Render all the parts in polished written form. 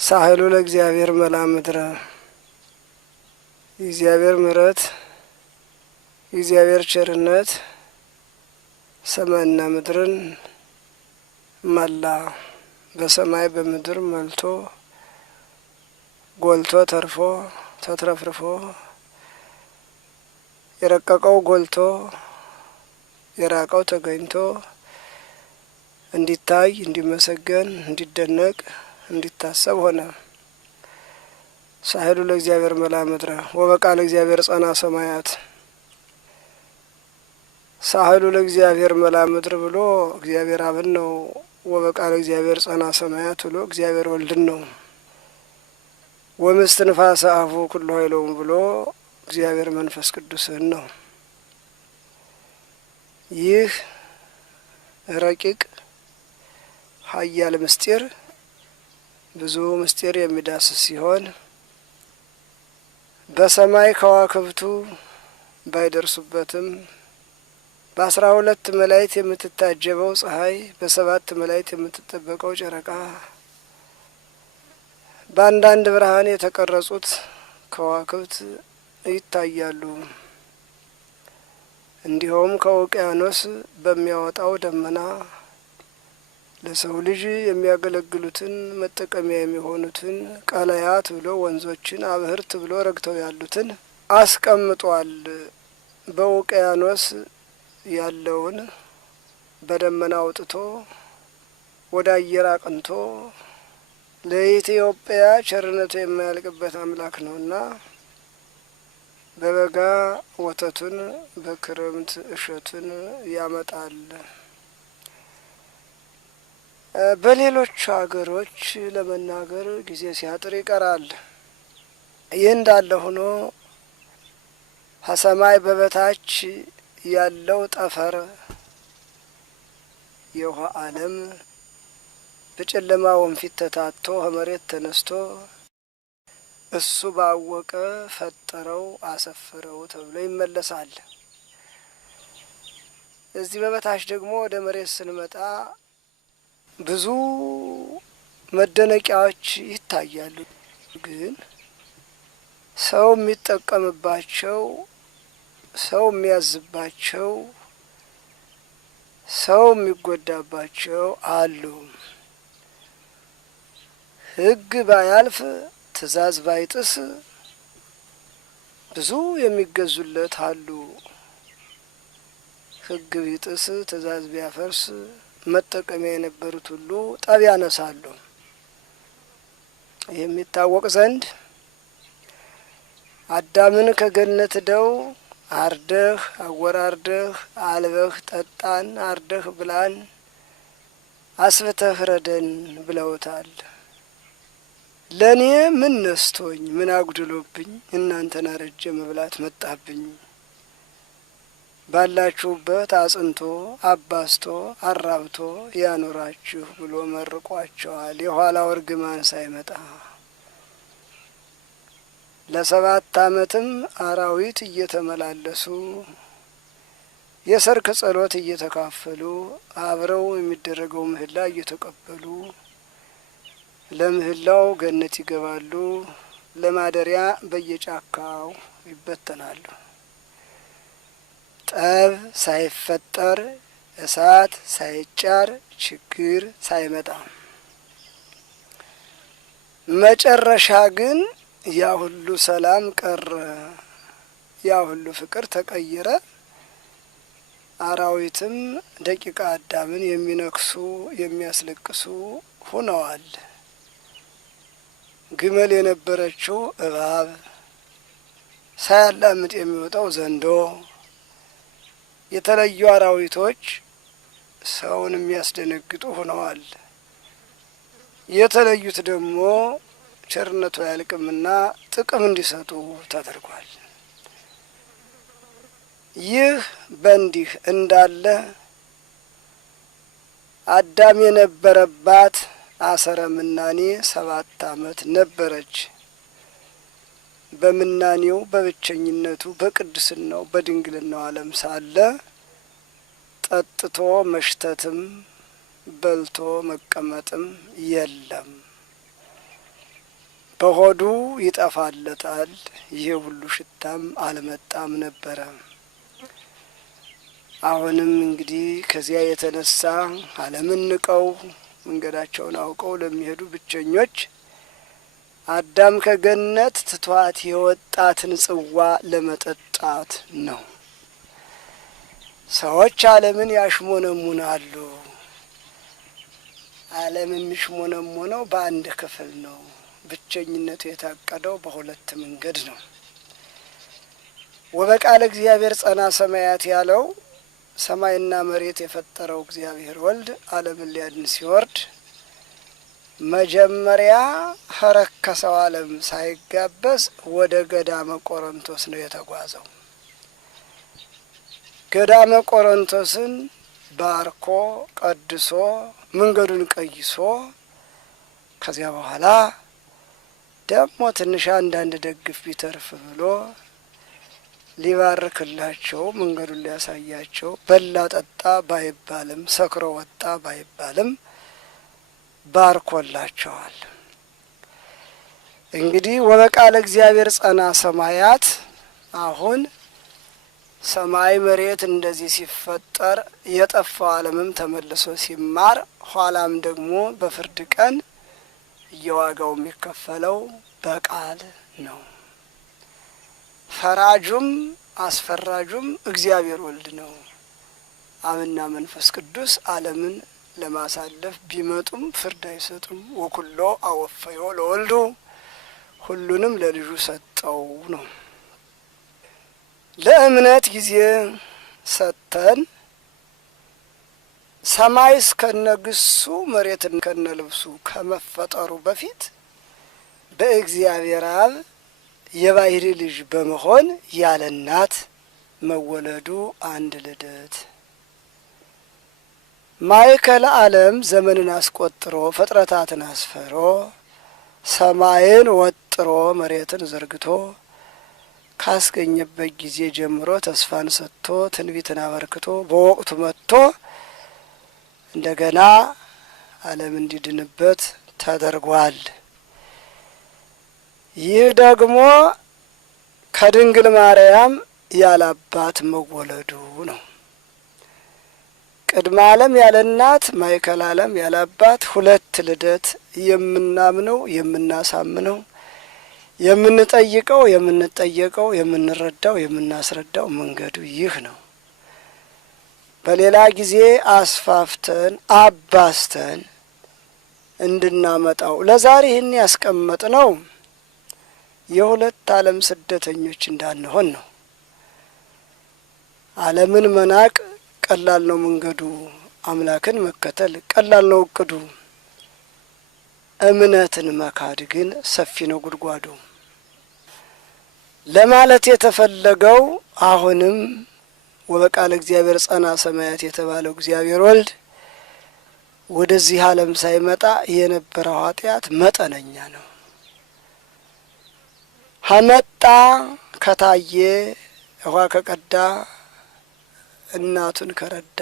ሳህሉ ለእግዚአብሔር መላ ምድረ የእግዚአብሔር ምሕረት የእግዚአብሔር ቸርነት ሰማይና ምድርን መላ በሰማይ በምድር መልቶ ጎልቶ ተርፎ ተትረፍርፎ የረቀቀው ጎልቶ የራቀው ተገኝቶ እንዲታይ እንዲመሰገን እንዲደነቅ እንዲታሰብ ሆነ። ሳህሉ ለእግዚአብሔር መላ ምድረ ወበቃለ እግዚአብሔር ጸና ሰማያት። ሳህሉ ለእግዚአብሔር መላ ምድር ብሎ እግዚአብሔር አብን ነው። ወበቃለ እግዚአብሔር ጸና ሰማያት ብሎ እግዚአብሔር ወልድን ነው። ወምስትንፋሰ አፉ ኩሉ ኃይሎም ብሎ እግዚአብሔር መንፈስ ቅዱስን ነው። ይህ ረቂቅ ኃያል ምስጢር ብዙ ምስጢር የሚዳስስ ሲሆን በሰማይ ከዋክብቱ ባይደርሱበትም በ12 መላእክት የምትታጀበው ፀሐይ፣ በ7 መላእክት የምትጠበቀው ጨረቃ፣ በአንዳንድ ብርሃን የተቀረጹት ከዋክብት ይታያሉ። እንዲሁም ከውቅያኖስ በሚያወጣው ደመና ለሰው ልጅ የሚያገለግሉትን መጠቀሚያ የሚሆኑትን ቀለያት ብሎ ወንዞችን አብህርት ብሎ ረግተው ያሉትን አስቀምጧል። በውቅያኖስ ያለውን በደመና አውጥቶ ወደ አየር አቅንቶ ለኢትዮጵያ ቸርነቱ የማያልቅበት አምላክ ነውና በበጋ ወተቱን በክረምት እሸቱን ያመጣል። በሌሎች ሀገሮች ለመናገር ጊዜ ሲያጥር ይቀራል። ይህ እንዳለ ሆኖ ከሰማይ በበታች ያለው ጠፈር የውሃ ዓለም በጨለማ ወንፊት ተታቶ ከመሬት ተነስቶ እሱ ባወቀ ፈጠረው አሰፈረው ተብሎ ይመለሳል። እዚህ በበታች ደግሞ ወደ መሬት ስንመጣ ብዙ መደነቂያዎች ይታያሉ። ግን ሰው የሚጠቀምባቸው፣ ሰው የሚያዝባቸው፣ ሰው የሚጎዳባቸው አሉ። ሕግ ባያልፍ ትእዛዝ ባይጥስ ብዙ የሚገዙለት አሉ። ሕግ ቢጥስ ትእዛዝ ቢያፈርስ መጠቀሚያ የነበሩት ሁሉ ጠብ ያነሳሉ። የሚታወቅ ዘንድ አዳምን ከገነት ደው አርደህ አወራርደህ አልበህ ጠጣን፣ አርደህ ብላን፣ አስብተህ ረደን ብለውታል። ለእኔ ምን ነስቶኝ ምን አጉድሎብኝ እናንተን አረጀ መብላት መጣብኝ? ባላችሁበት አጽንቶ አባስቶ አራብቶ ያኖራችሁ ብሎ መርቋቸዋል። የኋላው እርግማን ሳይመጣ ለ7 ዓመትም አራዊት እየተመላለሱ የሰርክ ጸሎት እየተካፈሉ አብረው የሚደረገው ምህላ እየተቀበሉ ለምህላው ገነት ይገባሉ። ለማደሪያ በየጫካው ይበተናሉ። ጠብ ሳይፈጠር እሳት ሳይጫር ችግር ሳይመጣ መጨረሻ ግን ያ ሁሉ ሰላም ቀረ፣ ያ ሁሉ ፍቅር ተቀየረ። አራዊትም ደቂቀ አዳምን የሚነክሱ የሚያስለቅሱ ሆነዋል። ግመል የነበረችው እባብ፣ ሳያላምጥ የሚወጣው ዘንዶ፣ የተለዩ አራዊቶች ሰውን የሚያስደነግጡ ሆነዋል። የተለዩት ደግሞ ቸርነቱ አያልቅምና ጥቅም እንዲሰጡ ተደርጓል። ይህ በእንዲህ እንዳለ አዳም የነበረባት አሰረ ምናኔ 7 ዓመት ነበረች። በምናኔው በብቸኝነቱ በቅድስናው በድንግልናው ዓለም ሳለ ጠጥቶ መሽተትም በልቶ መቀመጥም የለም። በሆዱ ይጠፋለታል። ይሄ ሁሉ ሽታም አልመጣም ነበረ። አሁንም እንግዲህ ከዚያ የተነሳ ዓለምን ንቀው መንገዳቸውን አውቀው ለሚሄዱ ብቸኞች አዳም ከገነት ትቷት የወጣትን ጽዋ ለመጠጣት ነው። ሰዎች ዓለምን ያሽሞነሙናሉ። ዓለም የሚሽሞነሙነው በአንድ ክፍል ነው። ብቸኝነቱ የታቀደው በሁለት መንገድ ነው። ወበቃለ እግዚአብሔር ጸና ሰማያት ያለው ሰማይና መሬት የፈጠረው እግዚአብሔር ወልድ ዓለምን ሊያድን ሲወርድ መጀመሪያ ከረከሰው ዓለም ሳይጋበዝ ወደ ገዳመ ቆሮንቶስ ነው የተጓዘው። ገዳመ ቆሮንቶስን ባርኮ ቀድሶ መንገዱን ቀይሶ ከዚያ በኋላ ደግሞ ትንሽ አንዳንድ ደግፍ ቢተርፍ ብሎ ሊባርክላቸው መንገዱን ሊያሳያቸው በላ ጠጣ ባይባልም ሰክሮ ወጣ ባይባልም ባርኮላቸዋል። እንግዲህ ወበቃለ እግዚአብሔር ጸና ሰማያት አሁን ሰማይ መሬት እንደዚህ ሲፈጠር የጠፋው ዓለምም ተመልሶ ሲማር ኋላም ደግሞ በፍርድ ቀን እየዋጋው የሚከፈለው በቃል ነው። ፈራጁም አስፈራጁም እግዚአብሔር ወልድ ነው። አብና መንፈስ ቅዱስ ዓለምን ለማሳለፍ ቢመጡም ፍርድ አይሰጡም። ወኩሎ አወፈዮ ለወልዱ ሁሉንም ለልጁ ሰጠው ነው። ለእምነት ጊዜ ሰጥተን ሰማይ እስከነግሱ መሬትን ከነልብሱ ከመፈጠሩ በፊት በእግዚአብሔር አብ የባህሪ ልጅ በመሆን ያለ እናት መወለዱ አንድ ልደት ማእከለ ዓለም ዘመንን አስቆጥሮ ፍጥረታትን አስፈሮ ሰማይን ወጥሮ መሬትን ዘርግቶ ካስገኘበት ጊዜ ጀምሮ ተስፋን ሰጥቶ ትንቢትን አበርክቶ በወቅቱ መጥቶ እንደገና ዓለም እንዲድንበት ተደርጓል። ይህ ደግሞ ከድንግል ማርያም ያላባት መወለዱ ነው። ቅድመ ዓለም ያለ እናት ማእከለ ዓለም ያላባት ሁለት ልደት የምናምነው የምናሳምነው የምንጠይቀው የምንጠየቀው የምንረዳው የምናስረዳው መንገዱ ይህ ነው። በሌላ ጊዜ አስፋፍተን አባስተን እንድናመጣው ለዛሬ ይህን ያስቀመጥ ነው። የሁለት ዓለም ስደተኞች እንዳንሆን ነው። ዓለምን መናቅ ቀላል ነው መንገዱ፣ አምላክን መከተል ቀላል ነው እቅዱ። እምነትን መካድ ግን ሰፊ ነው ጉድጓዱ ለማለት የተፈለገው አሁንም ወበቃለ እግዚአብሔር ጸና ሰማያት የተባለው እግዚአብሔር ወልድ ወደዚህ ዓለም ሳይመጣ የነበረው ኃጢአት መጠነኛ ነው። ሀመጣ ከታየ ውሃ ከቀዳ እናቱን ከረዳ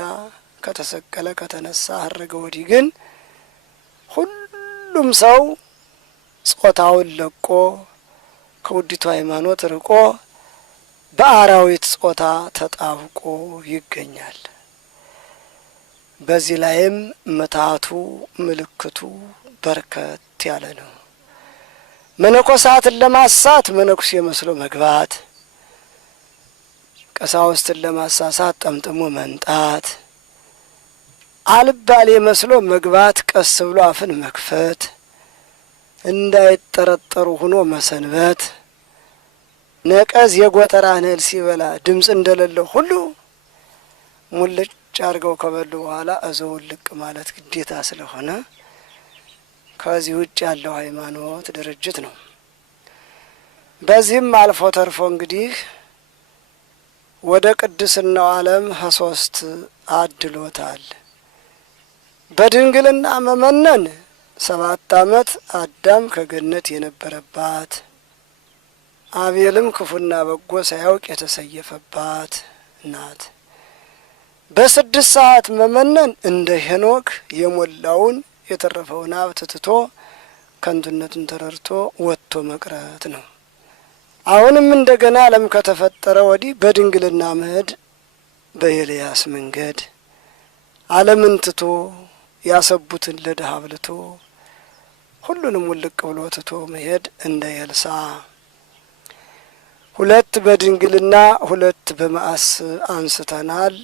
ከተሰቀለ ከተነሳ አረገ ወዲህ ግን ሁሉም ሰው ጾታውን ለቆ ከውዲቱ ሃይማኖት ርቆ በአራዊት ጾታ ተጣብቆ ይገኛል። በዚህ ላይም ምታቱ ምልክቱ በርከት ያለ ነው። መነኮሳትን ለማሳት መነኩሴ መስሎ መግባት፣ ቀሳውስትን ለማሳሳት ጠምጥሞ መንጣት፣ አልባሌ መስሎ መግባት፣ ቀስ ብሎ አፍን መክፈት፣ እንዳይጠረጠሩ ሆኖ መሰንበት፣ ነቀዝ የጎተራን እህል ሲበላ ድምፅ እንደሌለው ሁሉ ሙልጭ አድርገው ከበሉ በኋላ እዘውን ልቅ ማለት ግዴታ ስለሆነ ከዚህ ውጭ ያለው ሃይማኖት ድርጅት ነው። በዚህም አልፎ ተርፎ እንግዲህ ወደ ቅድስናው ዓለም ሶስት አድሎታል። በድንግልና መመነን 7 ዓመት አዳም ከገነት የነበረባት አቤልም ክፉና በጎ ሳያውቅ የተሰየፈባት ናት። በ6 ሰዓት መመነን እንደ ሄኖክ የሞላውን የተረፈውን ሀብት ትቶ ከንቱነትን ተረድቶ ወጥቶ መቅረት ነው። አሁንም እንደገና ዓለም ከተፈጠረ ወዲህ በድንግልና መሄድ በኤልያስ መንገድ ዓለምን ትቶ ያሰቡትን ለድሀ አብልቶ ሁሉንም ውልቅ ብሎ ትቶ መሄድ እንደ ኤልሳዕ ሁለት በድንግልና ሁለት በመዓስ አንስተናል።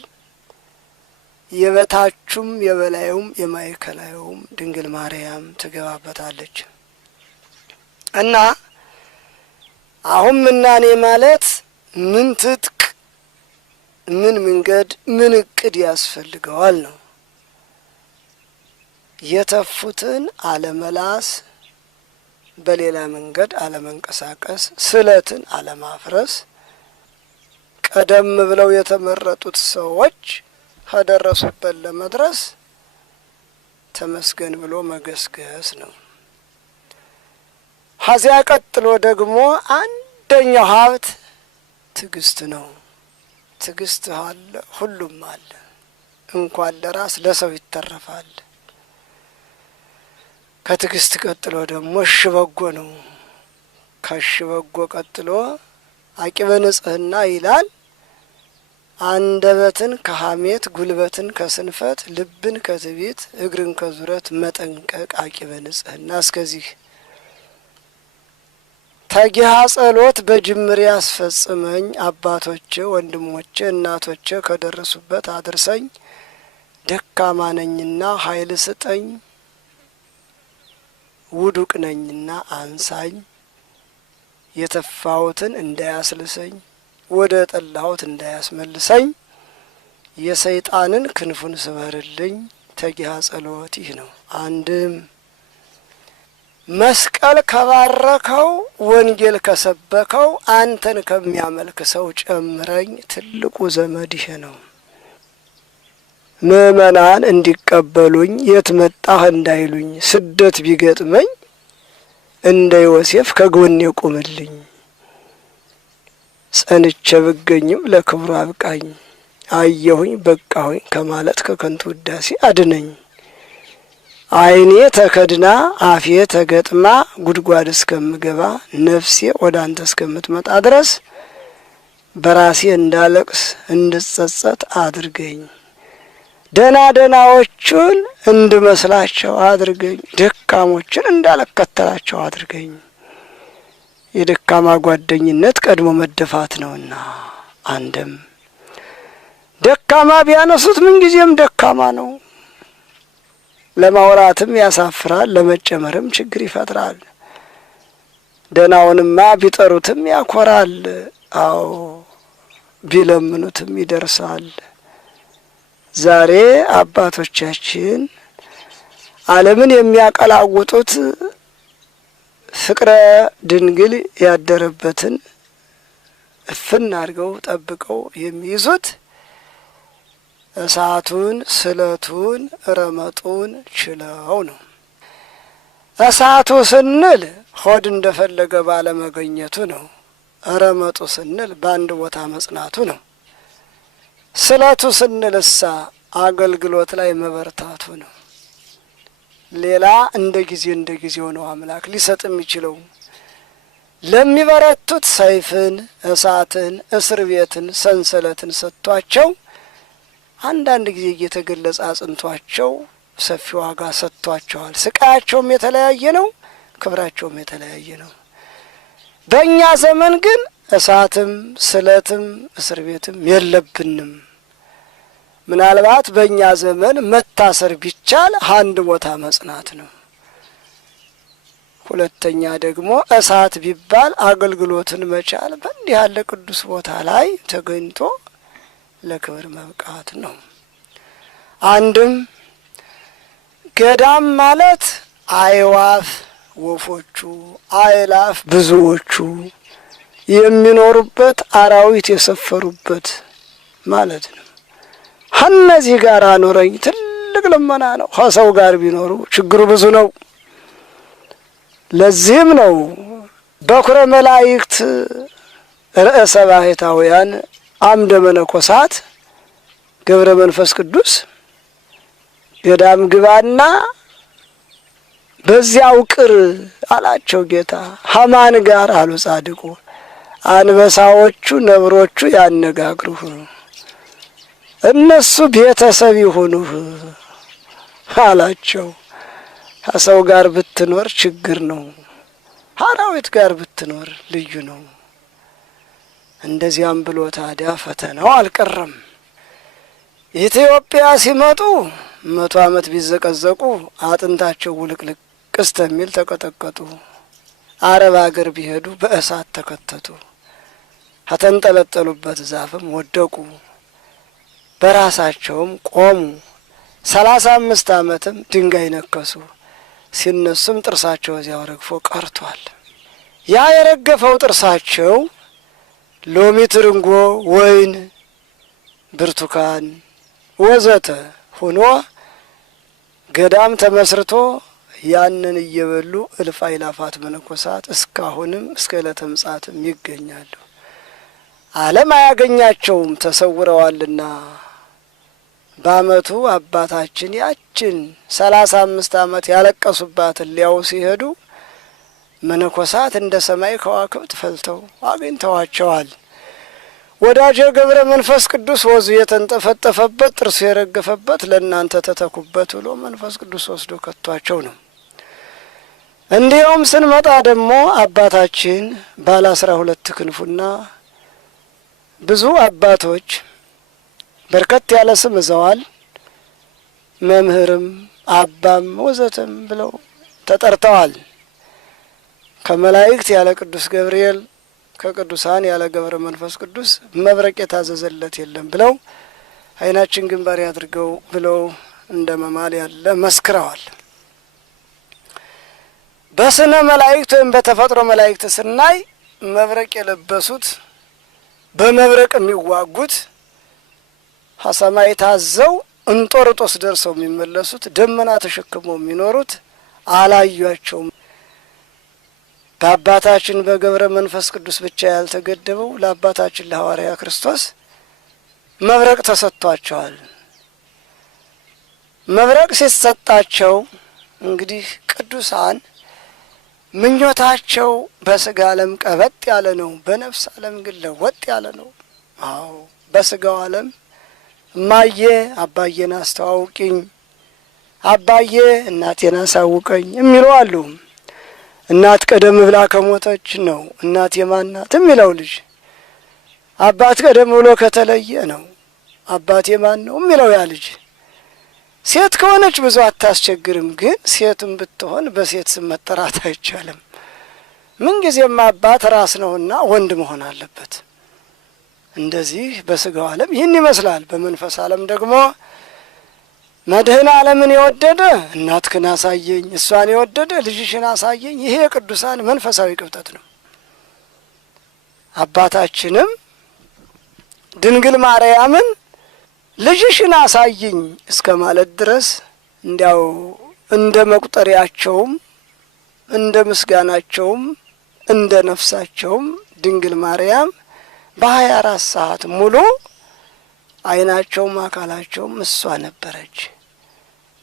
የበታቹም የበላዩም የማዕከላዩም ድንግል ማርያም ትገባበታለች እና አሁን ምናኔ ማለት ምን ትጥቅ ምን መንገድ ምን እቅድ ያስፈልገዋል ነው። የተፉትን አለመላስ፣ በሌላ መንገድ አለመንቀሳቀስ፣ ስለትን አለማፍረስ፣ ቀደም ብለው የተመረጡት ሰዎች ከደረሱበት ለመድረስ ተመስገን ብሎ መገስገስ ነው። ከዚያ ቀጥሎ ደግሞ አንደኛው ሀብት ትዕግስት ነው። ትዕግስት አለ፣ ሁሉም አለ። እንኳን ለራስ ለሰው ይተረፋል። ከትዕግስት ቀጥሎ ደግሞ እሺ በጎ ነው። ከእሺ በጎ ቀጥሎ አቂበ ንጽሕና ይላል። አንደበትን ከሐሜት፣ ጉልበትን ከስንፈት፣ ልብን ከትዕቢት፣ እግርን ከዙረት መጠንቀቅ አቂበ ንጽሕና። እስከዚህ ተጊሃ ጸሎት በጅምር ያስፈጽመኝ፣ አባቶቼ ወንድሞቼ እናቶቼ ከደረሱበት አድርሰኝ፣ ደካማ ነኝና ኃይል ስጠኝ፣ ውዱቅ ነኝና አንሳኝ፣ የተፋሁትን እንዳያስልሰኝ ወደ ጠላሁት እንዳያስመልሰኝ፣ የሰይጣንን ክንፉን ስበርልኝ። ተጊሃ ጸሎት ይህ ነው። አንድም መስቀል ከባረከው ወንጌል ከሰበከው አንተን ከሚያመልክ ሰው ጨምረኝ፣ ትልቁ ዘመድ ይሄ ነው። ምእመናን እንዲቀበሉኝ የት መጣህ እንዳይሉኝ፣ ስደት ቢገጥመኝ እንደ ዮሴፍ ከጎኔ ቁምልኝ፣ ጸንቼ ብገኝም ለክብሩ አብቃኝ፣ አየሁኝ በቃሁኝ ከማለት ከከንቱ ውዳሴ አድነኝ። ዓይኔ ተከድና አፌ ተገጥማ ጉድጓድ እስከምገባ ነፍሴ ወደ አንተ እስከምትመጣ ድረስ በራሴ እንዳለቅስ እንድጸጸት አድርገኝ። ደና ደናዎቹን እንድመስላቸው አድርገኝ፣ ደካሞችን እንዳልከተላቸው አድርገኝ። የደካማ ጓደኝነት ቀድሞ መደፋት ነውና፣ አንድም ደካማ ቢያነሱት ምንጊዜም ደካማ ነው። ለማውራትም ያሳፍራል፣ ለመጨመርም ችግር ይፈጥራል። ደናውንማ ቢጠሩትም ያኮራል፣ አዎ ቢለምኑትም ይደርሳል። ዛሬ አባቶቻችን ዓለምን የሚያቀላውጡት ፍቅረ ድንግል ያደረበትን እፍን አድርገው ጠብቀው የሚይዙት እሳቱን፣ ስለቱን፣ ረመጡን ችለው ነው። እሳቱ ስንል ሆድ እንደፈለገ ባለመገኘቱ ነው። ረመጡ ስንል በአንድ ቦታ መጽናቱ ነው። ስለቱ ስንል እሳ አገልግሎት ላይ መበርታቱ ነው። ሌላ እንደ ጊዜው ነው አምላክ ሊሰጥ የሚችለው። ለሚበረቱት ሰይፍን፣ እሳትን፣ እስር ቤትን፣ ሰንሰለትን ሰጥቷቸው አንዳንድ ጊዜ እየተገለጸ አጽንቷቸው ሰፊ ዋጋ ሰጥቷቸዋል። ስቃያቸውም የተለያየ ነው፣ ክብራቸውም የተለያየ ነው። በእኛ ዘመን ግን እሳትም ስለትም እስር ቤትም የለብንም። ምናልባት በእኛ ዘመን መታሰር ቢቻል አንድ ቦታ መጽናት ነው። ሁለተኛ ደግሞ እሳት ቢባል አገልግሎትን መቻል በእንዲህ ያለ ቅዱስ ቦታ ላይ ተገኝቶ ለክብር መብቃት ነው። አንድም ገዳም ማለት አዕዋፍ ወፎቹ፣ አእላፍ ብዙዎቹ የሚኖሩበት አራዊት የሰፈሩበት ማለት ነው። ከእነዚህ ጋር አኖረኝ ትልቅ ልመና ነው። ከሰው ጋር ቢኖሩ ችግሩ ብዙ ነው። ለዚህም ነው በኩረ መላእክት ርዕሰ ባሕታውያን አምደ መነኮሳት ገብረ መንፈስ ቅዱስ ገዳም ግባና በዚያው ቅር አላቸው ጌታ። ሀማን ጋር አሉ ጻድቁ፣ አንበሳዎቹ ነብሮቹ ያነጋግሩህ፣ እነሱ ቤተሰብ ይሁኑህ አላቸው። ከሰው ጋር ብትኖር ችግር ነው፣ አራዊት ጋር ብትኖር ልዩ ነው። እንደዚያም ብሎ ታዲያ ፈተናው አልቀረም። ኢትዮጵያ ሲመጡ 100 ዓመት ቢዘቀዘቁ አጥንታቸው ውልቅልቅ እስከሚል ተቀጠቀጡ። አረብ አገር ቢሄዱ በእሳት ተከተቱ። ከተንጠለጠሉበት ዛፍም ወደቁ። በራሳቸውም ቆሙ። 35 ዓመትም ድንጋይ ነከሱ። ሲነሱም ጥርሳቸው እዚያው ረግፎ ቀርቷል። ያ የረገፈው ጥርሳቸው ሎሚ፣ ትርንጎ፣ ወይን፣ ብርቱካን ወዘተ ሆኖ ገዳም ተመስርቶ ያንን እየበሉ እልፍ አእላፋት መነኮሳት እስካሁንም እስከ ዕለተ ምጽአትም ይገኛሉ። ዓለም አያገኛቸውም ተሰውረዋልና። በዓመቱ አባታችን ያችን 35 ዓመት ያለቀሱባትን ሊያው ሲሄዱ መነኮሳት እንደ ሰማይ ከዋክብት ፈልተው አግኝተዋቸዋል። ወዳጄ ገብረ መንፈስ ቅዱስ ወዙ የተንጠፈጠፈበት ጥርሱ የረገፈበት ለእናንተ ተተኩበት ብሎ መንፈስ ቅዱስ ወስዶ ከቷቸው ነው። እንዲያውም ስንመጣ ደግሞ አባታችን ባለ 12 ክንፉና ብዙ አባቶች በርከት ያለ ስም ይዘዋል። መምህርም አባም ወዘተም ብለው ተጠርተዋል። ከመላእክት ያለ ቅዱስ ገብርኤል ከቅዱሳን ያለ ገብረ መንፈስ ቅዱስ መብረቅ የታዘዘለት የለም ብለው ዓይናችን ግንባር ያድርገው ብለው እንደ መማል ያለ መስክረዋል። በስነ መላእክት ወይም በተፈጥሮ መላእክት ስናይ መብረቅ የለበሱት በመብረቅ የሚዋጉት ከሰማይ ታዘው እንጦርጦስ ደርሰው የሚመለሱት ደመና ተሸክመው የሚኖሩት አላዩአቸውም። በአባታችን በገብረ መንፈስ ቅዱስ ብቻ ያልተገደበው ለአባታችን ለሐዋርያ ክርስቶስ መብረቅ ተሰጥቷቸዋል። መብረቅ ሲሰጣቸው እንግዲህ ቅዱሳን ምኞታቸው በስጋ ዓለም ቀበጥ ያለ ነው፣ በነፍስ ዓለም ግን ለወጥ ያለ ነው። አዎ በስጋው ዓለም እማዬ አባዬን አስተዋውቂኝ፣ አባዬ እናቴን አሳውቀኝ የሚሉ አሉ። እናት ቀደም ብላ ከሞተች ነው እናት የማን ናት የሚለው ልጅ። አባት ቀደም ብሎ ከተለየ ነው አባት የማን ነው የሚለው ያ ልጅ። ሴት ከሆነች ብዙ አታስቸግርም፣ ግን ሴትም ብትሆን በሴት ስም መጠራት አይቻልም። ምንጊዜም አባት ራስ ነውና ወንድ መሆን አለበት። እንደዚህ በስጋው ዓለም ይህን ይመስላል። በመንፈስ ዓለም ደግሞ መድህን ዓለምን የወደደ እናትህን አሳየኝ፣ እሷን የወደደ ልጅሽን አሳየኝ። ይሄ የቅዱሳን መንፈሳዊ ቅብጠት ነው። አባታችንም ድንግል ማርያምን ልጅሽን አሳየኝ እስከ ማለት ድረስ እንዲያው እንደ መቁጠሪያቸውም እንደ ምስጋናቸውም እንደ ነፍሳቸውም ድንግል ማርያም በ24 ሰዓት ሙሉ ዓይናቸውም አካላቸውም እሷ ነበረች።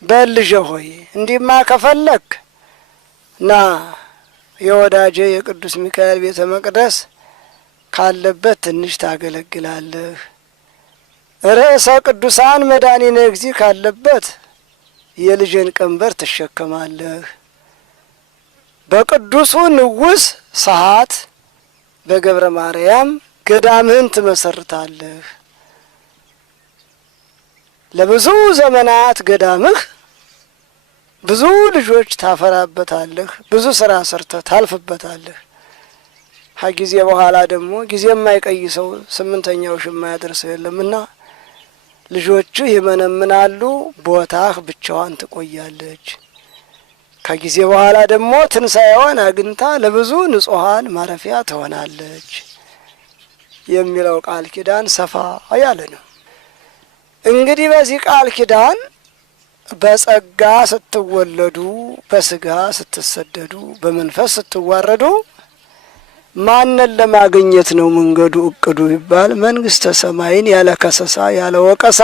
በልጄ ሆይ እንዲማ ከፈለክ ና የወዳጄ የቅዱስ ሚካኤል ቤተ መቅደስ ካለበት ትንሽ ታገለግላለህ፣ ርዕሰ ቅዱሳን መድኃኒነ እግዚእ ካለበት የልጄን ቀንበር ትሸከማለህ፣ በቅዱሱ ንጉሥ ሰዓት በገብረ ማርያም ገዳምህን ትመሰርታለህ፣ ለብዙ ዘመናት ገዳምህ ብዙ ልጆች ታፈራበታለህ፣ ብዙ ስራ ሰርተህ ታልፍበታለህ። ከጊዜ በኋላ ደግሞ ጊዜ የማይቀይሰው 8ኛው የማያደርሰው የለምና ልጆችህ ይመነምናሉ፣ ቦታህ ብቻዋን ትቆያለች። ከጊዜ በኋላ ደግሞ ትንሣኤዋን አግኝታ ለብዙ ንጹሐን ማረፊያ ትሆናለች የሚለው ቃል ኪዳን ሰፋ ያለ ነው። እንግዲህ በዚህ ቃል ኪዳን በጸጋ ስትወለዱ፣ በስጋ ስትሰደዱ፣ በመንፈስ ስትዋረዱ ማንን ለማግኘት ነው መንገዱ እቅዱ ቢባል መንግስተ ሰማይን ያለ ከሰሳ ያለ ወቀሳ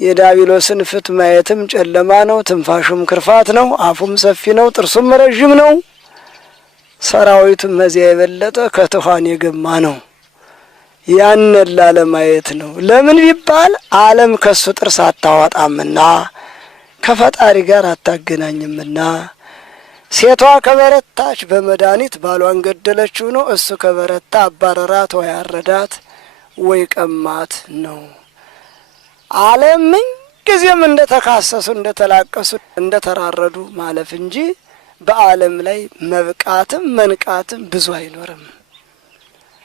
የዲያብሎስን ፍት ማየትም ጨለማ ነው። ትንፋሹም ክርፋት ነው። አፉም ሰፊ ነው። ጥርሱም ረዥም ነው። ሰራዊቱም መዚያ የበለጠ ከትኋን የገማ ነው። ያንን ላለማየት ነው። ለምን ቢባል ዓለም ከሱ ጥርስ አታወጣምና ከፈጣሪ ጋር አታገናኝምና። ሴቷ ከበረታች በመድኃኒት ባሏን ገደለችው ነው። እሱ ከበረታ አባረራት ወይ አረዳት ወይ ቀማት ነው። ዓለም ምን ጊዜም እንደተካሰሱ እንደተላቀሱ እንደተራረዱ ማለፍ እንጂ በዓለም ላይ መብቃትም መንቃትም ብዙ አይኖርም።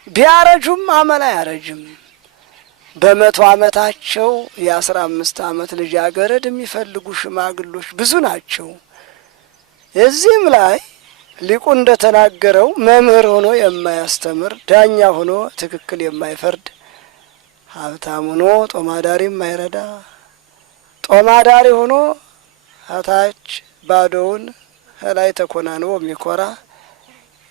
ቢያረጁም አመል አያረጅም። በ100 ዓመታቸው የ15 ዓመት ልጃገረድ የሚፈልጉ ሽማግሎች ብዙ ናቸው። እዚህም ላይ ሊቁ እንደተናገረው መምህር ሆኖ የማያስተምር ዳኛ ሆኖ ትክክል የማይፈርድ ሀብታም ሆኖ ጦማዳሪ የማይረዳ ጦማዳሪ ሆኖ ታች ባዶውን ከላይ ተኮናንቦ የሚኮራ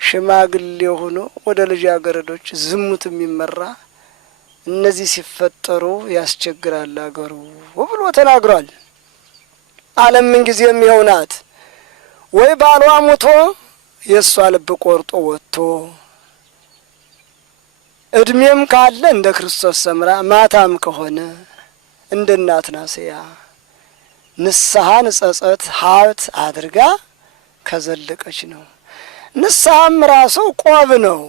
ሽማግሌ ሆኖ ወደ ልጃገረዶች ዝሙት የሚመራ እነዚህ ሲፈጠሩ ያስቸግራል አገሩ ብሎ ተናግሯል። ዓለም ምን ጊዜም ይኸው ናት። ወይ ባሏ ሞቶ የእሷ ልብ ቆርጦ ወጥቶ እድሜም ካለ እንደ ክርስቶስ ሰምራ ማታም ከሆነ እንደ እናት ናስያ ንስሐን ጸጸት ሀብት አድርጋ ከዘለቀች ነው። ንስሐም ራሱ ቆብ ነው።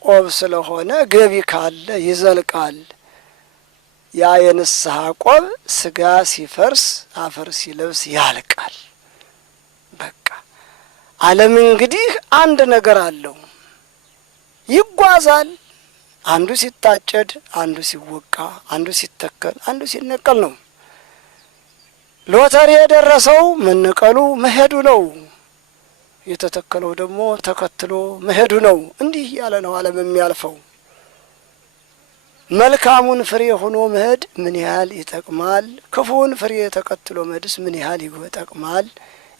ቆብ ስለሆነ ገቢ ካለ ይዘልቃል። ያ የንስሐ ቆብ ስጋ ሲፈርስ አፈር ሲለብስ ያልቃል። በቃ ዓለም እንግዲህ አንድ ነገር አለው፣ ይጓዛል። አንዱ ሲታጨድ፣ አንዱ ሲወቃ፣ አንዱ ሲተከል፣ አንዱ ሲነቀል ነው። ሎተሪ የደረሰው መነቀሉ መሄዱ ነው። የተተከለው ደግሞ ተከትሎ መሄዱ ነው። እንዲህ ያለ ነው ዓለም የሚያልፈው። መልካሙን ፍሬ ሆኖ መሄድ ምን ያህል ይጠቅማል፣ ክፉውን ፍሬ ተከትሎ መሄድስ ምን ያህል ይጠቅማል?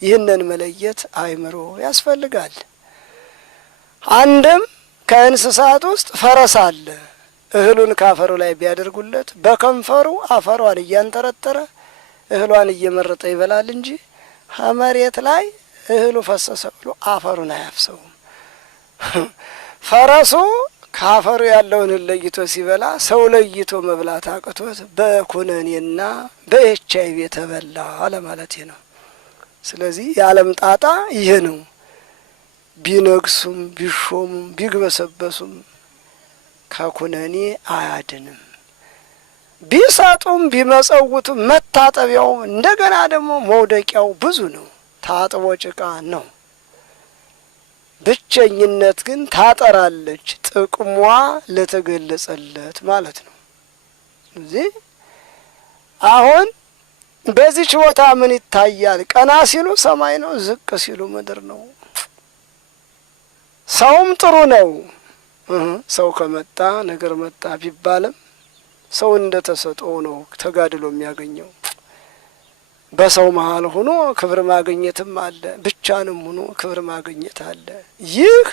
ይህንን መለየት አእምሮ ያስፈልጋል። አንድም ከእንስሳት ውስጥ ፈረስ አለ። እህሉን ካፈሩ ላይ ቢያደርጉለት በከንፈሩ አፈሯን እያንጠረጠረ እህሏን እየመረጠ ይበላል እንጂ መሬት ላይ እህሉ ፈሰሰ ብሎ አፈሩን አያፍሰውም። ፈረሱ ካፈሩ ያለውን ለይቶ ሲበላ ሰው ለይቶ መብላት አቅቶት በኩነኔና በኤችአይቪ ተበላ ለማለት ነው። ስለዚህ የዓለም ጣጣ ይሄ ነው። ቢነግሱም ቢሾሙም ቢግበሰበሱም ከኩነኔ አያድንም። ቢሰጡም ቢመጸውቱም መታጠቢያው እንደገና ደግሞ መውደቂያው ብዙ ነው። ታጥቦ ጭቃ ነው። ብቸኝነት ግን ታጠራለች። ጥቅሟ ለተገለጸለት ማለት ነው። እዚህ አሁን በዚህች ቦታ ምን ይታያል? ቀና ሲሉ ሰማይ ነው፣ ዝቅ ሲሉ ምድር ነው። ሰውም ጥሩ ነው። ሰው ከመጣ ነገር መጣ ቢባልም ሰው እንደ ተሰጥኦ ነው ተጋድሎ የሚያገኘው። በሰው መሀል ሆኖ ክብር ማግኘትም አለ፣ ብቻንም ሆኖ ክብር ማግኘት አለ። ይህ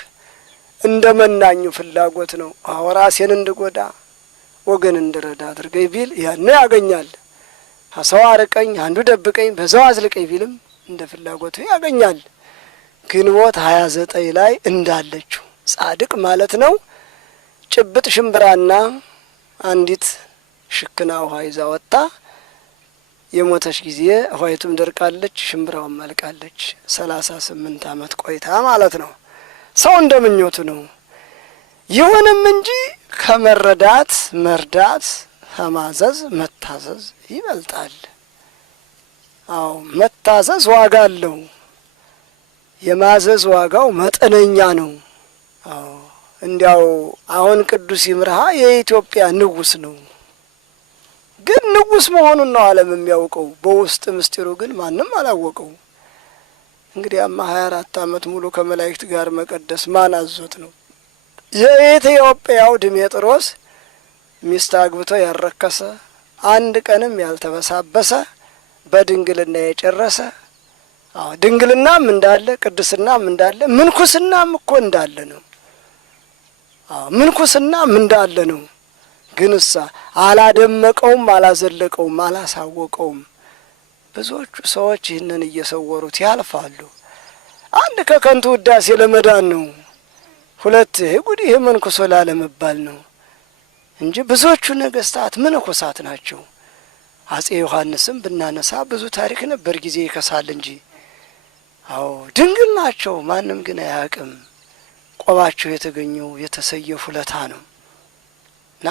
እንደ መናኙ ፍላጎት ነው። ራሴን እንድጎዳ ወገን እንድረዳ አድርገኝ ቢል ያን ያገኛል። ሰው አርቀኝ፣ አንዱ ደብቀኝ፣ በዛው አዝልቀኝ ቢልም እንደ ፍላጎቱ ያገኛል። ግንቦት 29 ላይ እንዳለችው ጻድቅ ማለት ነው ጭብጥ ሽምብራና አንዲት ሽክና ውሃ ይዛ ወጣ። የሞተች ጊዜ ውሃይቱም ደርቃለች፣ ሽምብራውም መልቃለች። 38 ዓመት ቆይታ ማለት ነው። ሰው እንደምኞቱ ነው። ይሁንም እንጂ ከመረዳት መርዳት፣ ከማዘዝ መታዘዝ ይበልጣል። አዎ መታዘዝ ዋጋ አለው። የማዘዝ ዋጋው መጠነኛ ነው። አዎ እንዲያው አሁን ቅዱስ ይምርሃ የኢትዮጵያ ንጉሥ ነው። ግን ንጉሥ መሆኑን ነው ዓለም የሚያውቀው። በውስጥ ምስጢሩ ግን ማንም አላወቀው። እንግዲያማ 24 ዓመት ሙሉ ከመላእክት ጋር መቀደስ ማን አዞት ነው? የኢትዮጵያው ድሜጥሮስ ሚስት አግብቶ ያረከሰ አንድ ቀንም ያልተበሳበሰ በድንግልና የጨረሰ ድንግልናም እንዳለ ቅድስናም እንዳለ ምንኩስናም እኮ እንዳለ ነው። ምንኩስናም እንዳለ ነው። ግንሳ አላደመቀውም፣ አላዘለቀውም፣ አላሳወቀውም። ብዙዎቹ ሰዎች ይህንን እየሰወሩት ያልፋሉ። አንድ ከከንቱ ውዳሴ ለመዳን ነው፣ ሁለት ጉድ ይህ መንኩሶ ላለመባል ነው እንጂ ብዙዎቹ ነገስታት መነኮሳት ናቸው። አጼ ዮሐንስም ብናነሳ ብዙ ታሪክ ነበር፣ ጊዜ ይከሳል እንጂ። አዎ ድንግል ናቸው፣ ማንም ግን አያውቅም። ቆባቸው የተገኘው የተሰየፉ ለታ ነው እና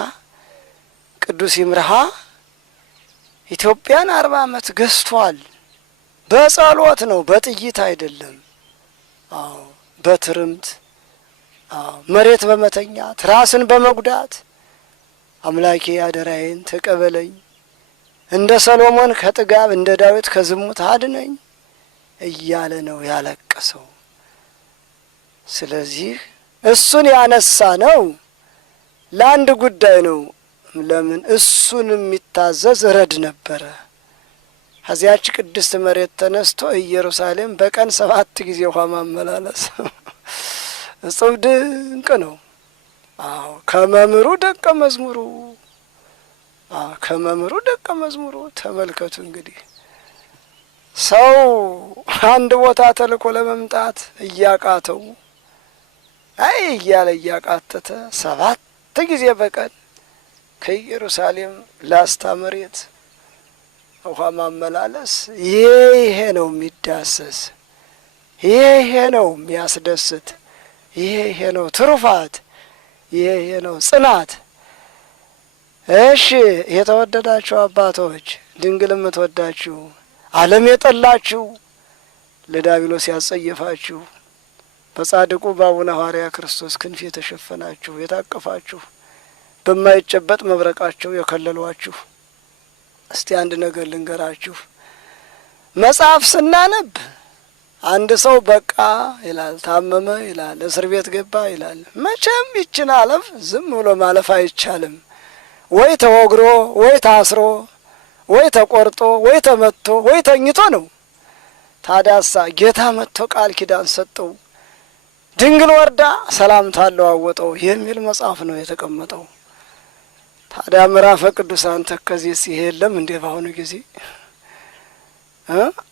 ቅዱስ ይምርሃ ኢትዮጵያን 40 ዓመት ገዝቷል። በጸሎት ነው፣ በጥይት አይደለም። አዎ በትርምት መሬት በመተኛት ራስን በመጉዳት አምላኬ አደራዬን ተቀበለኝ፣ እንደ ሰሎሞን ከጥጋብ እንደ ዳዊት ከዝሙት አድነኝ እያለ ነው ያለቀሰው። ስለዚህ እሱን ያነሳ ነው ለአንድ ጉዳይ ነው። ለምን? እሱን የሚታዘዝ ረድ ነበረ። ከዚያች ቅድስት መሬት ተነስቶ ኢየሩሳሌም በቀን 7 ጊዜ ውሃ ማመላለስ እጹብ ድንቅ ነው። አዎ ከመምህሩ ደቀ መዝሙሩ ከመምህሩ ደቀ መዝሙሩ ተመልከቱ። እንግዲህ ሰው አንድ ቦታ ተልኮ ለመምጣት እያቃተው እያለ እያቃተተ 7 ጊዜ በቀን ከኢየሩሳሌም ላስታ መሬት ውሃ ማመላለስ ይሄ ነው የሚዳሰስ፣ ይሄ ነው የሚያስደስት፣ ይሄ ነው ትሩፋት፣ ይሄ ነው ጽናት። እሺ የተወደዳችሁ አባቶች፣ ድንግል የምትወዳችሁ ዓለም የጠላችሁ ለዲያብሎስ ያጸየፋችሁ በጻድቁ በአቡነ ሐዋርያ ክርስቶስ ክንፍ የተሸፈናችሁ የታቀፋችሁ በማይጨበጥ መብረቃቸው የከለሏችሁ፣ እስቲ አንድ ነገር ልንገራችሁ። መጽሐፍ ስናነብ አንድ ሰው በቃ ይላል፣ ታመመ ይላል፣ እስር ቤት ገባ ይላል። መቼም ይችን ዓለም ዝም ብሎ ማለፍ አይቻልም። ወይ ተወግሮ፣ ወይ ታስሮ፣ ወይ ተቆርጦ፣ ወይ ተመቶ፣ ወይ ተኝቶ ነው። ታዲያሳ ጌታ መጥቶ ቃል ኪዳን ሰጠው፣ ድንግል ወርዳ ሰላምታ አለዋወጠው የሚል መጽሐፍ ነው የተቀመጠው። ታዲያ ምዕራፈ ቅዱሳን ተከዜስ ይሄ የለም እንዴ? በአሁኑ ጊዜ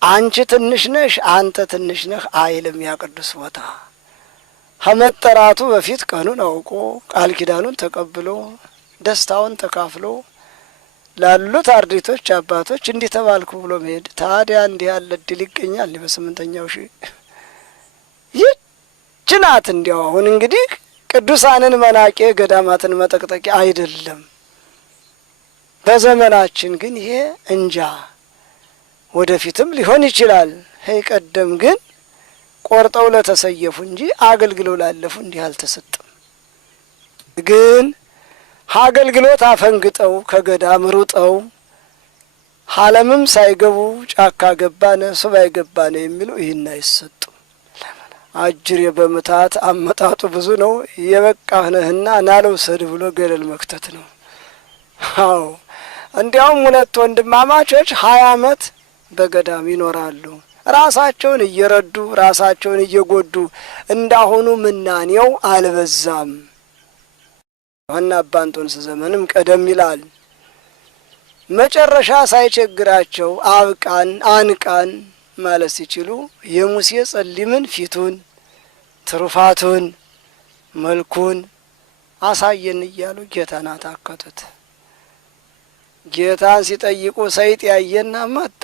አንቺ ትንሽ ነሽ፣ አንተ ትንሽ ነህ አይልም። ያ ቅዱስ ቦታ ከመጠራቱ በፊት ቀኑን አውቆ ቃል ኪዳኑን ተቀብሎ ደስታውን ተካፍሎ ላሉት አርድእቶች አባቶች እንዲህ ተባልኩ ብሎ መሄድ። ታዲያ እንዲህ ያለ እድል ይገኛል በ8ኛው ሺህ? ይህች ናት። እንዲያው አሁን እንግዲህ ቅዱሳንን መናቄ ገዳማትን መጠቅጠቂ አይደለም። በዘመናችን ግን ይሄ እንጃ፣ ወደፊትም ሊሆን ይችላል። ቀደም ግን ቆርጠው ለተሰየፉ እንጂ አገልግለው ላለፉ እንዲህ አልተሰጠም። ግን አገልግሎት አፈንግጠው ከገዳም ሩጠው ዓለምም ሳይገቡ ጫካ ገባነ ሱባኤ ገባነ የሚለው ይህን አይሰጡም። አጅሬ በምታት አመጣጡ ብዙ ነው። የበቃህ ነህና ናልውሰድ ብሎ ገደል መክተት ነው። አዎ እንዲያውም 2 ወንድማማቾች 20 ዓመት በገዳም ይኖራሉ። ራሳቸውን እየረዱ ራሳቸውን እየጎዱ እንዳሁኑ ምናኔው አልበዛም። ዋና አባ እንጦንስ ዘመንም ቀደም ይላል። መጨረሻ ሳይቸግራቸው አብቃን አንቃን ማለት ሲችሉ የሙሴ ጸሊምን ፊቱን ትሩፋቱን መልኩን አሳየን እያሉ ጌታን አታከቱት። ጌታን ሲጠይቁ ሰይጥ ያየና መጣ።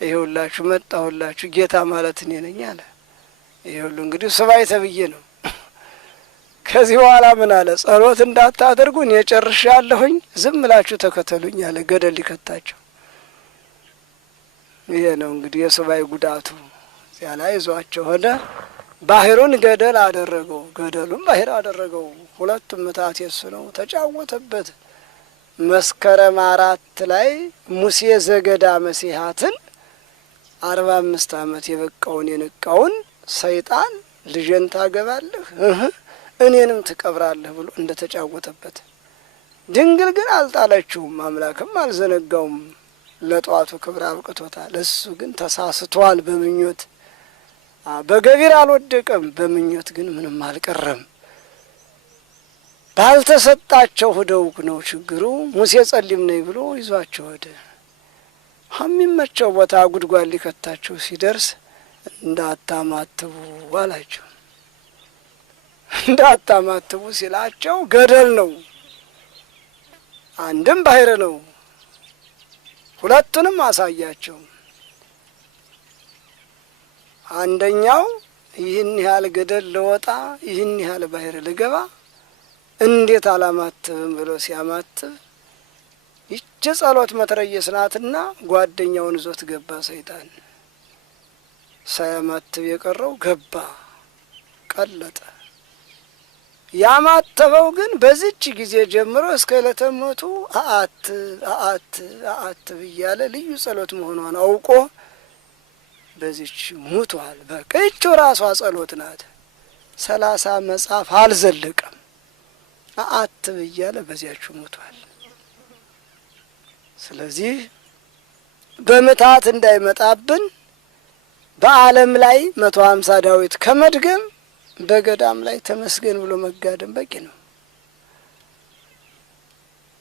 ይኸውላችሁ መጣሁላችሁ፣ ጌታ ማለት እኔ ነኝ አለ። ይኸውሉ እንግዲህ ሱባኤ ተብዬ ነው። ከዚህ በኋላ ምን አለ? ጸሎት እንዳታደርጉ እኔ ጨርሻለሁኝ፣ ዝም ብላችሁ ተከተሉኝ አለ። ገደል ሊከታቸው። ይሄ ነው እንግዲህ የሱባኤ ጉዳቱ። እዚያ ላይ ይዟቸው ሆነ። ባህሩን ገደል አደረገው፣ ገደሉም ባህር አደረገው። ሁለቱም ምታት የሱ ነው። ተጫወተበት። መስከረም 4 ላይ ሙሴ ዘገዳ መሲሐትን 45 ዓመት የበቃውን የነቃውን ሰይጣን ልጅን ታገባለህ እኔንም ትቀብራለህ ብሎ እንደ ተጫወተበት። ድንግል ግን አልጣለችውም፣ አምላክም አልዘነጋውም። ለጧቱ ክብር አብቅቶታል። እሱ ግን ተሳስቷል። በምኞት በገቢር አልወደቀም፣ በምኞት ግን ምንም አልቀረም። ባልተሰጣቸው ሄደው ነው ችግሩ። ሙሴ ጸሊም ነኝ ብሎ ይዟቸው ሄደ። የሚመቸው ቦታ ጉድጓድ ሊከታቸው ሲደርስ እንዳታማትቡ አላቸው። እንዳታማትቡ ሲላቸው ገደል ነው፣ አንድም ባህር ነው። ሁለቱንም አሳያቸው። አንደኛው ይህን ያህል ገደል ለወጣ ይህን ያህል ባህር ልገባ እንዴት አላማትብም ብሎ ሲያማትብ ይህች ጸሎት መትረየስ ናትና ጓደኛውን ይዞት ገባ ሰይጣን። ሳያማትብ የቀረው ገባ፣ ቀለጠ። ያማተበው ግን በዚች ጊዜ ጀምሮ እስከ ዕለተ ሞቱ አአትብ እያለ ልዩ ጸሎት መሆኗን አውቆ በዚች ሙቷል። በቃ ይህች ራሷ ጸሎት ናት። 30 መጽሐፍ አልዘለቀም። አአትብ እያለ በዚያች ሙቷል። ስለዚህ በምታት እንዳይመጣብን በዓለም ላይ 150 ዳዊት ከመድገም በገዳም ላይ ተመስገን ብሎ መጋደም በቂ ነው።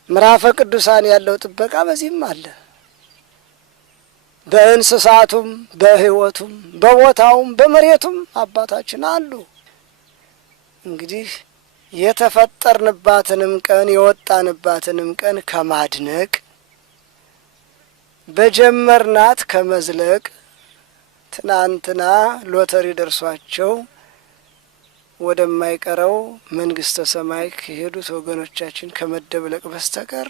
ምዕራፈ ቅዱሳን ያለው ጥበቃ በዚህም አለ። በእንስሳቱም በሕይወቱም በቦታውም በመሬቱም አባታችን አሉ። እንግዲህ የተፈጠርንባትንም ቀን የወጣንባትንም ቀን ከማድነቅ በጀመርናት ከመዝለቅ ትናንትና ሎተሪ ደርሷቸው ወደማይቀረው መንግስተ ሰማይ ከሄዱት ወገኖቻችን ከመደብለቅ በስተቀር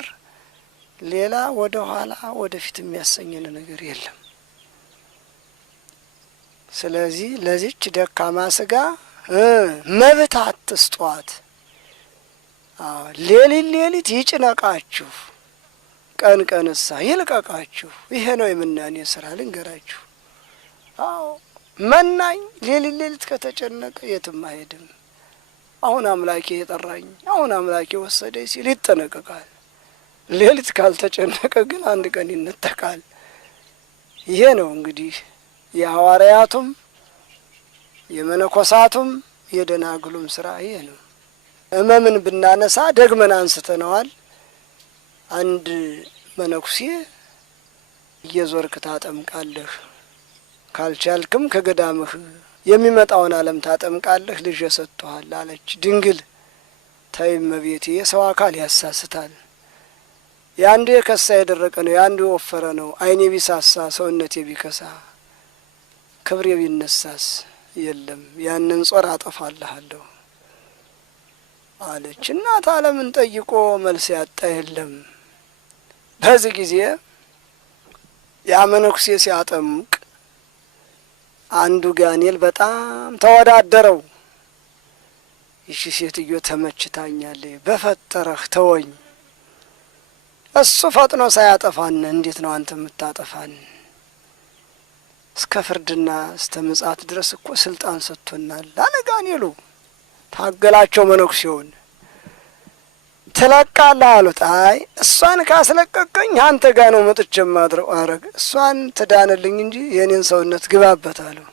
ሌላ ወደ ኋላ ወደፊት የሚያሰኘን ነገር የለም። ስለዚህ ለዚች ደካማ ስጋ መብት አትስጧት። ሌሊት ይጭነቃችሁ፣ ቀን ቀንሳ ይልቀቃችሁ። ይሄ ነው የምናኔ ስራ። ልንገራችሁ። መናኝ ሌሊት ከተጨነቀ የትም አይሄድም። አሁን አምላኬ የጠራኝ፣ አሁን አምላኬ ወሰደኝ ሲል ይጠነቀቃል። ሌሊት ካልተጨነቀ ግን አንድ ቀን ይነጠቃል። ይሄ ነው እንግዲህ የሐዋርያቱም የመነኮሳቱም የደናግሉም ስራ ይሄ ነው። እመምን ብናነሳ ደግመን አንስተነዋል። አንድ መነኩሴ እየዞርክ ታጠምቃለህ፣ ካልቻልክም ከገዳምህ የሚመጣውን ዓለም ታጠምቃለህ፣ ልጅ ሰጥቶሃል አለች። ድንግል ተይ እመቤቴ፣ የሰው አካል ያሳስታል። የአንዱ የከሳ የደረቀ ነው፣ የአንዱ የወፈረ ነው። ዓይኔ ቢሳሳ ሰውነቴ ቢከሳ ክብሬ ቢነሳስ የለም፣ ያንን ጾር አጠፋልሃለሁ አለች። እናት ዓለምን ጠይቆ መልስ ያጣ የለም። በዚህ ጊዜ ያ መነኩሴ ሲያጠምቅ አንዱ ጋኔል በጣም ተወዳደረው። ይቺ ሴትዮ ተመችታኛለች፣ በፈጠረህ ተወኝ። እሱ ፈጥኖ ሳያጠፋን እንዴት ነው አንተ የምታጠፋን? እስከ ፍርድና እስከ ምጽአት ድረስ እኮ ስልጣን ሰጥቶናል አለ ጋኔሉ። ታገላቸው መነኩሴውን። ትለቃለህ አሉት። አይ እሷን ካስለቀቀኝ አንተ ጋር ነው መጥቼ ማድረው አረግ። እሷን ትዳንልኝ እንጂ የኔን ሰውነት ግባበት አለው።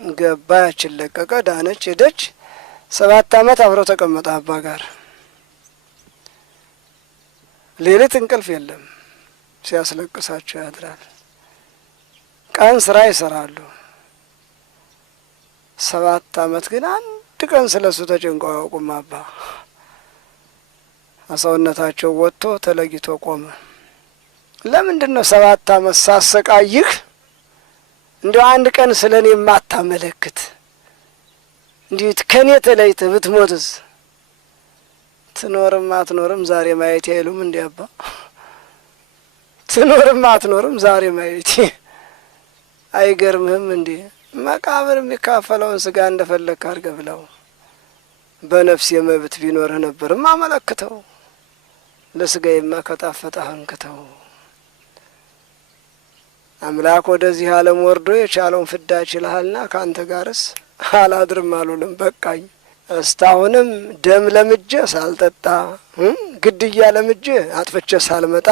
ገባ። ያችን ለቀቀ፣ ዳነች፣ ሄደች። 7 ዓመት አብረው ተቀመጠ አባ ጋር። ሌሊት እንቅልፍ የለም፣ ሲያስለቅሳቸው ያድራል። ቀን ስራ ይሰራሉ። 7 ዓመት ግን አንድ ቀን ስለሱ ተጨንቀው አያውቁም። አባ ሰውነታቸው ወጥቶ ተለይቶ ቆመ። ለምንድን ነው 7 ዓመት ሳሰቃይህ እንዲያው አንድ ቀን ስለ እኔ የማታመለክት? እንዲት ከኔ ተለይተህ ብትሞትስ? ትኖርም አትኖርም ዛሬ ማየት አይሉም እንዴ አባ? ትኖርም አትኖርም ዛሬ ማየት አይገርምህም እንዴ? መቃብር የሚካፈለውን ስጋ እንደፈለግህ አድርገህ ብለው። በነፍስ የመብት ቢኖርህ ነበርም አመለክተው። ለስጋዬማ ከጣፈጠህ አንክተው። አምላክ ወደዚህ ዓለም ወርዶ የቻለውን ፍዳ ይችልሃልና ከአንተ ጋርስ አላድርም አሉልም። በቃኝ። እስካሁንም ደም ለምጄ ሳልጠጣ ግድያ ለምጄ አጥፍቼ ሳልመጣ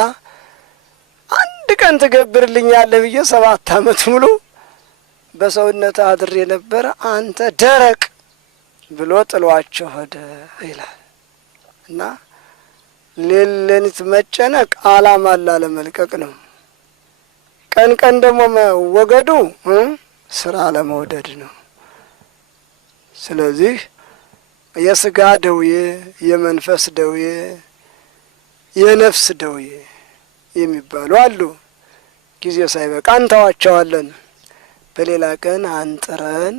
አንድ ቀን ትገብርልኛለህ ብዬ 7 ዓመት ሙሉ በሰውነት አድሬ ነበረ። አንተ ደረቅ ብሎ ጥሏቸው ሄደ ይላል እና ሌሊት መጨነቅ ዓላማ ላለመልቀቅ ነው። ቀን ቀን ደግሞ መወገዱ ስራ ለመውደድ ነው። ስለዚህ የስጋ ደዌ፣ የመንፈስ ደዌ፣ የነፍስ ደዌ የሚባሉ አሉ። ጊዜ ሳይበቃ እንተዋቸዋለን። በሌላ ቀን አንጥረን